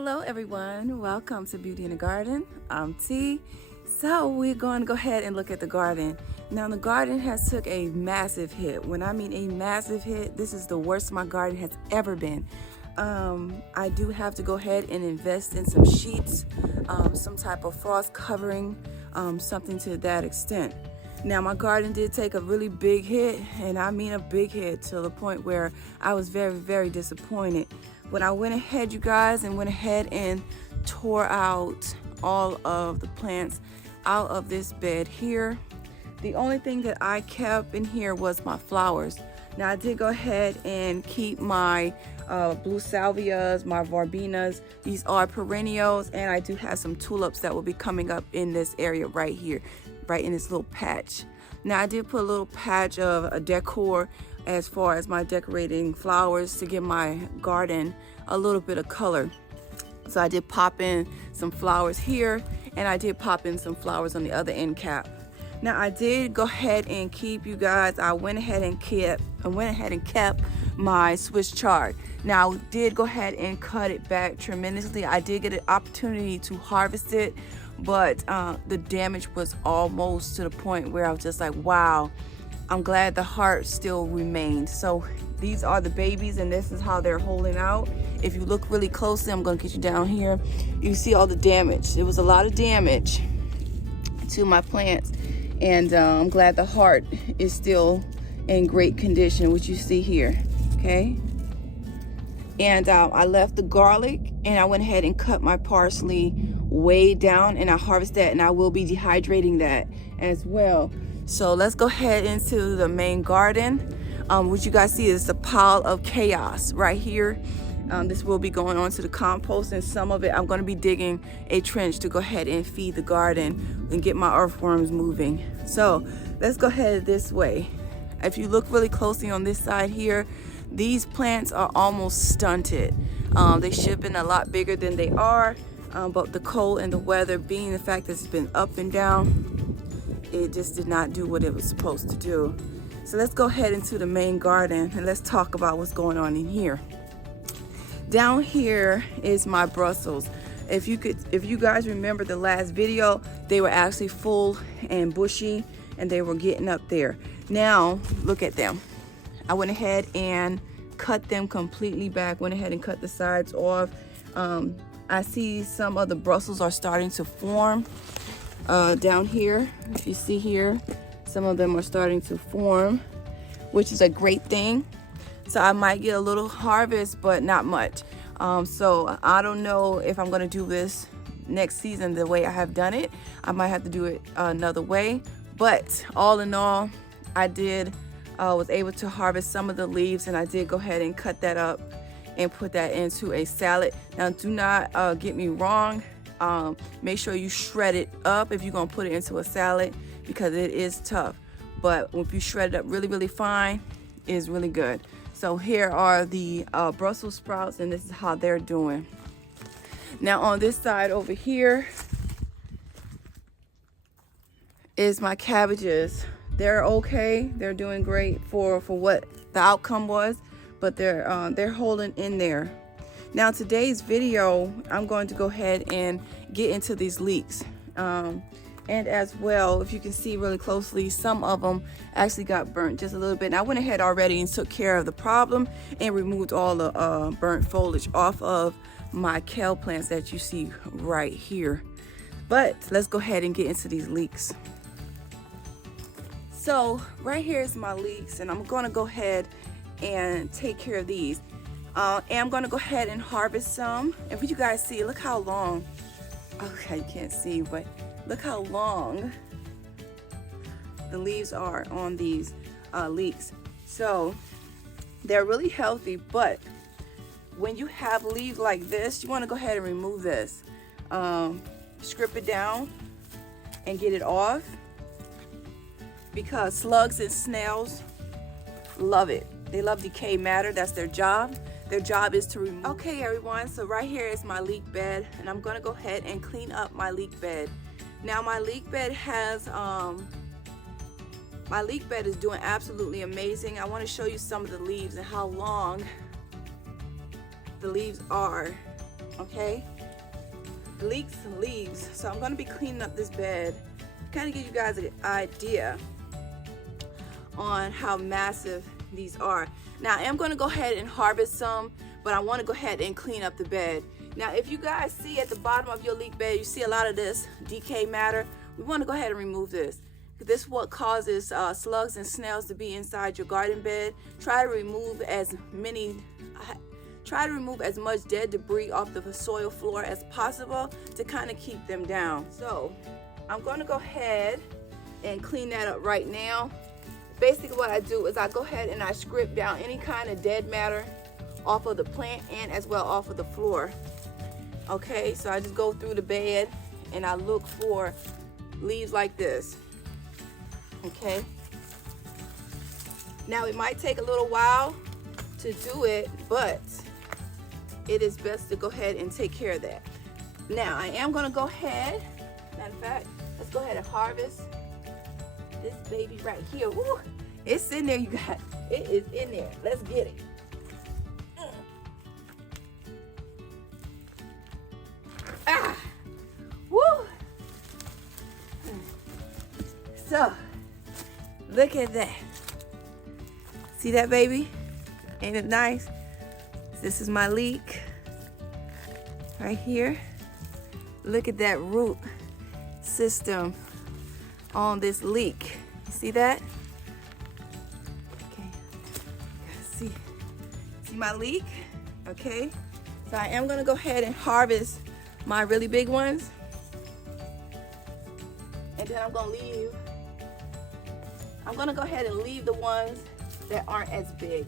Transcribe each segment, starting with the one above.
Hello everyone, welcome to Beauty in the Garden. I'm T. So we're going to go ahead and look at the garden. Now the garden has took a massive hit. When I mean a massive hit, this is the worst my garden has ever been. I do have to go ahead and invest in some sheets, some type of frost covering, something to that extent. Now my garden did take a really big hit, and I mean a big hit, to the point where I was very disappointed. But I went ahead, you guys, and went ahead and tore out all of the plants out of this bed here. The only thing that I kept in here was my flowers. Now I did go ahead and keep my blue salvias, my verbenas. These are perennials, and I do have some tulips that will be coming up in this area right here, right in this little patch. Now I did put a little patch of a decor as far as my decorating flowers to give my garden a little bit of color. So I did pop in some flowers here, and I did pop in some flowers on the other end cap. Now I did go ahead and keep, you guys, I went ahead and kept my Swiss chard. Now I did go ahead and cut it back tremendously. I did get an opportunity to harvest it, but the damage was almost to the point where I was just like, wow, I'm glad the heart still remained. So these are the babies, and this is how they're holding out. If you look really closely, I'm gonna get you down here, you see all the damage. There was a lot of damage to my plants, and I'm glad the heart is still in great condition, which you see here, okay? And I left the garlic, and I went ahead and cut my parsley way down, and I harvested that, and I will be dehydrating that as well. So let's go ahead into the main garden. What you guys see is a pile of chaos right here. This will be going on to the compost, and some of it I'm going to be digging a trench to go ahead and feed the garden and get my earthworms moving. So let's go ahead this way. If you look really closely on this side here, these plants are almost stunted. They should have been a lot bigger than they are, but the cold and the weather, being the fact that it's been up and down, it just did not do what it was supposed to do. So let's go ahead into the main garden, and let's talk about what's going on in here. Down here is my Brussels. If you guys remember the last video, they were actually full and bushy, and they were getting up there. Now look at them. I went ahead and cut them completely back, went ahead and cut the sides off. I see some of the Brussels are starting to form down here. If you see here, some of them are starting to form, which is a great thing. So I might get a little harvest, but not much. So I don't know if I'm going to do this next season the way I have done it. I might have to do it another way. But all in all, I was able to harvest some of the leaves, and I did go ahead and cut that up and put that into a salad. Now do not get me wrong. Make sure you shred it up if you're going to put it into a salad, because it is tough. But if you shred it up really fine, it's really good. So here are the Brussels sprouts, and this is how they're doing. Now on this side over here is my cabbages. They're okay. They're doing great for what the outcome was, but they're holding in there. Now today's video, I'm going to go ahead and get into these leeks. And as well, if you can see really closely, some of them actually got burnt just a little bit. And I went ahead already and took care of the problem and removed all the burnt foliage off of my kale plants that you see right here. But let's go ahead and get into these leeks. So right here is my leeks, and I'm going to go ahead and take care of these. And I'm going to go ahead and harvest some. If you guys see, look how long. Okay, you can't see, but look how long the leaves are on these leeks. So they're really healthy, but when you have leaves like this, you want to go ahead and remove this. Strip it down and get it off, because slugs and snails love it. They love decayed matter. That's their job. Their job is to remove. Okay everyone, so right here is my leek bed, and I'm gonna go ahead and clean up my leek bed. Now my leek bed is doing absolutely amazing. I want to show you some of the leaves and how long the leaves are. okay? Leeks and leaves. So I'm going to be cleaning up this bed to kind of give you guys an idea on how massive these are. Now I am going to go ahead and harvest some, but I want to go ahead and clean up the bed. Now if you guys see at the bottom of your leek bed, you see a lot of this decay matter. We want to go ahead and remove this. This is what causes slugs and snails to be inside your garden bed. Try to remove as much dead debris off the soil floor as possible to kind of keep them down. So I'm going to go ahead and clean that up right now. Basically what I do is I go ahead and I scrape down any kind of dead matter off of the plant and as well off of the floor. Okay, so I just go through the bed and I look for leaves like this. Okay, now it might take a little while to do it, but it is best to go ahead and take care of that. Now I am going to go ahead, matter of fact, let's go ahead and harvest this baby right here. Woo, it's in there, you guys. It is in there. Let's get it. Ah, woo. So look at that. See that, baby? Ain't it nice? This is my leek right here. Look at that root system on this leek. You see that? Okay. You see my leek? Okay. So I am gonna go ahead and harvest my really big ones. And then I'm gonna go ahead and leave the ones that aren't as big.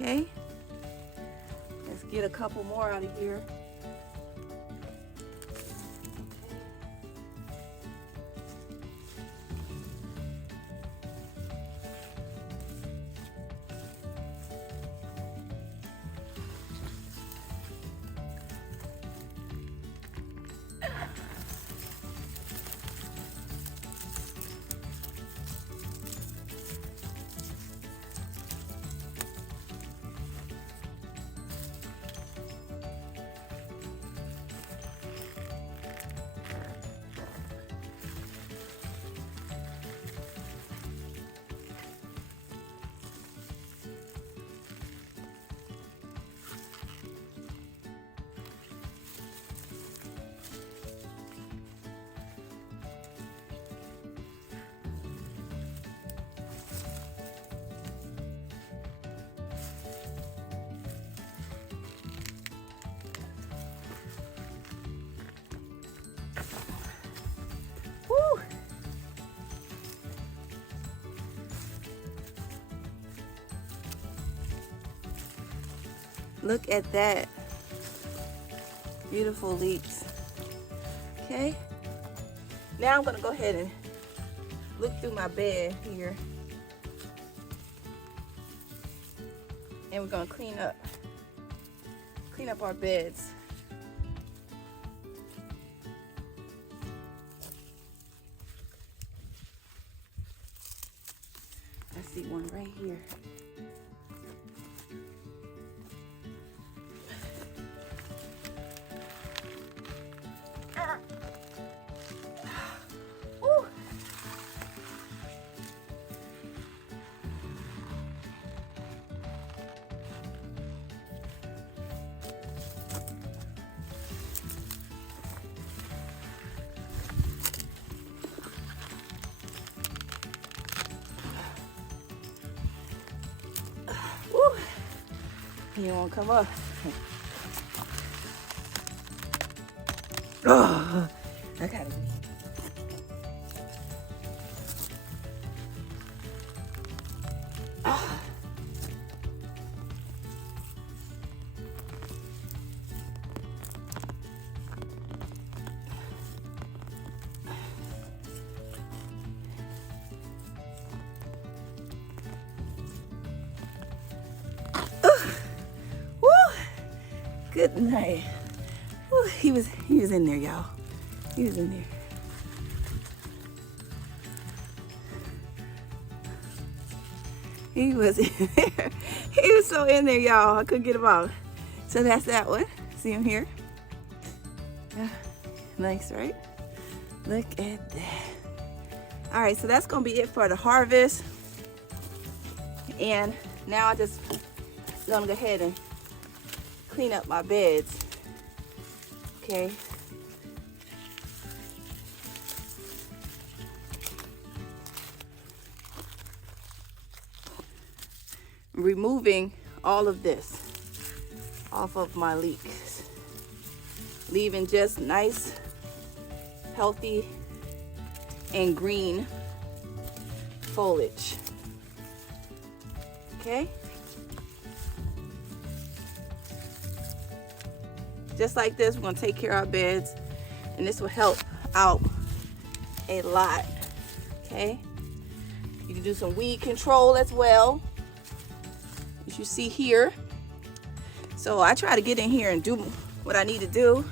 Okay, let's get a couple more out of here. Look at that. Beautiful leeks. Okay. Now I'm going to go ahead and look through my bed here. And we're going to clean up our beds. I see one right here. You won't come up. Oh, I gotta be. Oh. Good night. Whew, he was in there, y'all. He was in there. He was in there. He was so in there, y'all. I couldn't get him out. So that's that one. See him here? Yeah. Nice, right? Look at that. All right, so that's gonna be it for the harvest. And now I just gonna go ahead and clean up my beds. Okay. Removing all of this off of my leeks, leaving just nice, healthy, and green foliage. Okay? Just like this, we're gonna take care of our beds, and this will help out a lot. Okay? You can do some weed control as well, as you see here. So I try to get in here and do what I need to do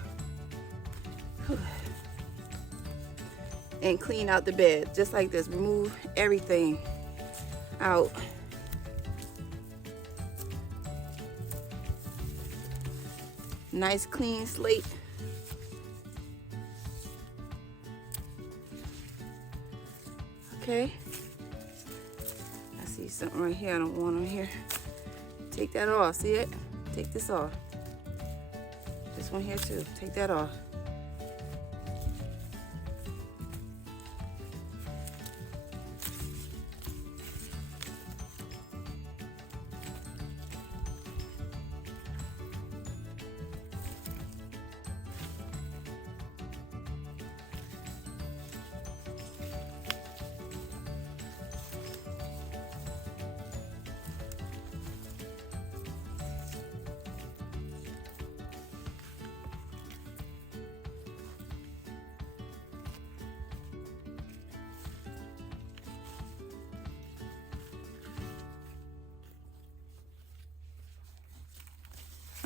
and clean out the bed just like this. Remove everything out. Nice clean slate. Okay. I see something right here I don't want on here. Take that off. See it? Take this off. This one here too. Take that off.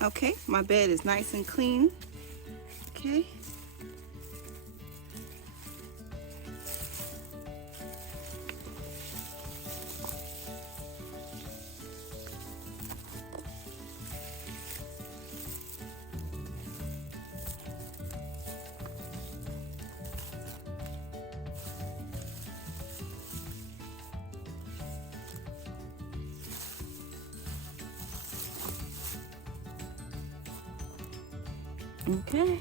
Okay, my bed is nice and clean. Okay. Okay.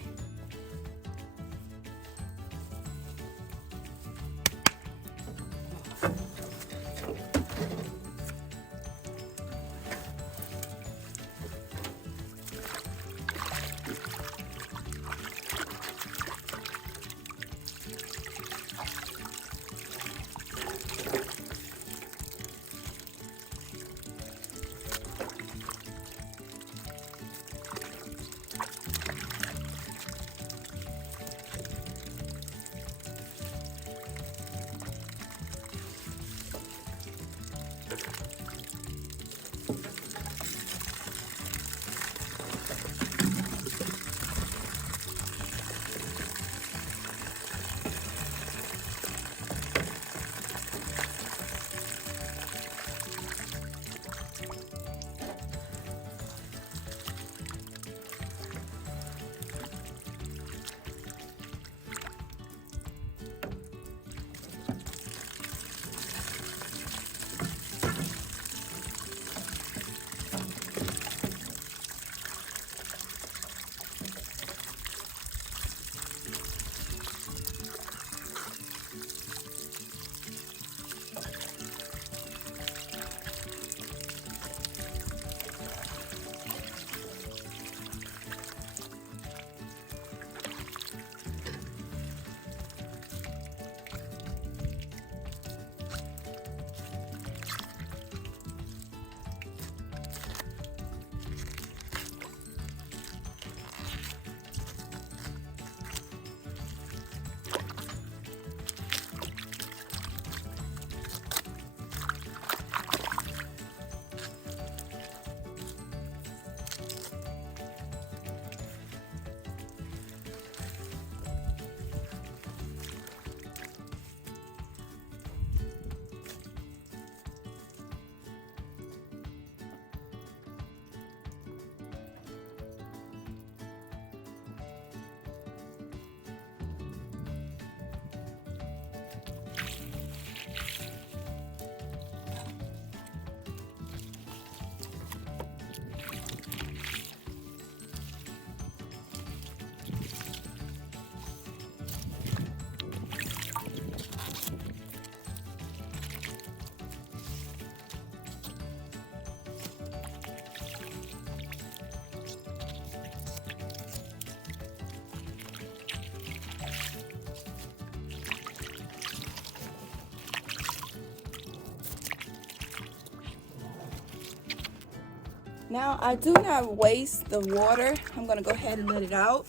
Now I do not waste the water. I'm gonna go ahead and let it out.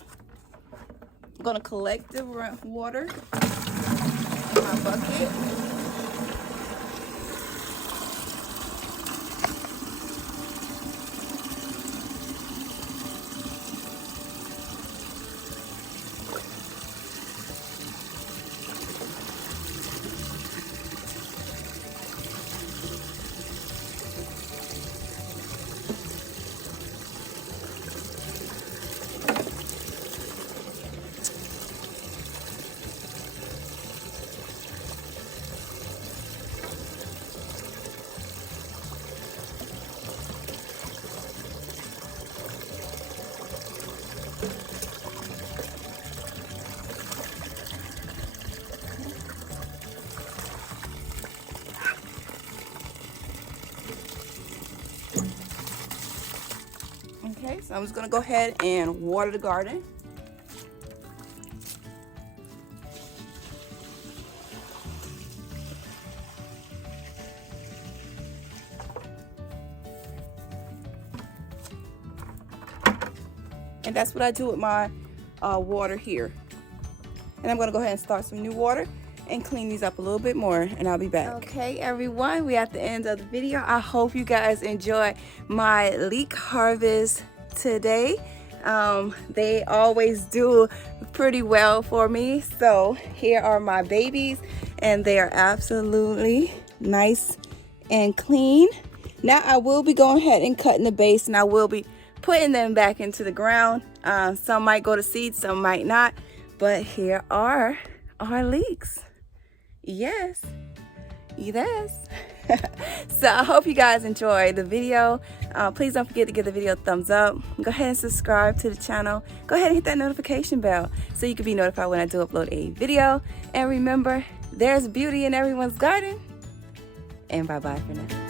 I'm gonna collect the water in my bucket. Okay, so I'm just gonna go ahead and water the garden. And that's what I do with my water here. And I'm gonna go ahead and start some new water and clean these up a little bit more, and I'll be back. Okay, everyone, we're at the end of the video. I hope you guys enjoy my leek harvest today. They always do pretty well for me. So here are my babies, and they are absolutely nice and clean. Now I will be going ahead and cutting the base, and I will be putting them back into the ground. Some might go to seed, some might not, but here are our leeks. Yes. So I hope you guys enjoyed the video. Please don't forget to give the video a thumbs up. Go ahead and subscribe to the channel. Go ahead and hit that notification bell so you can be notified when I do upload a video. And remember, there's beauty in everyone's garden. And bye-bye for now.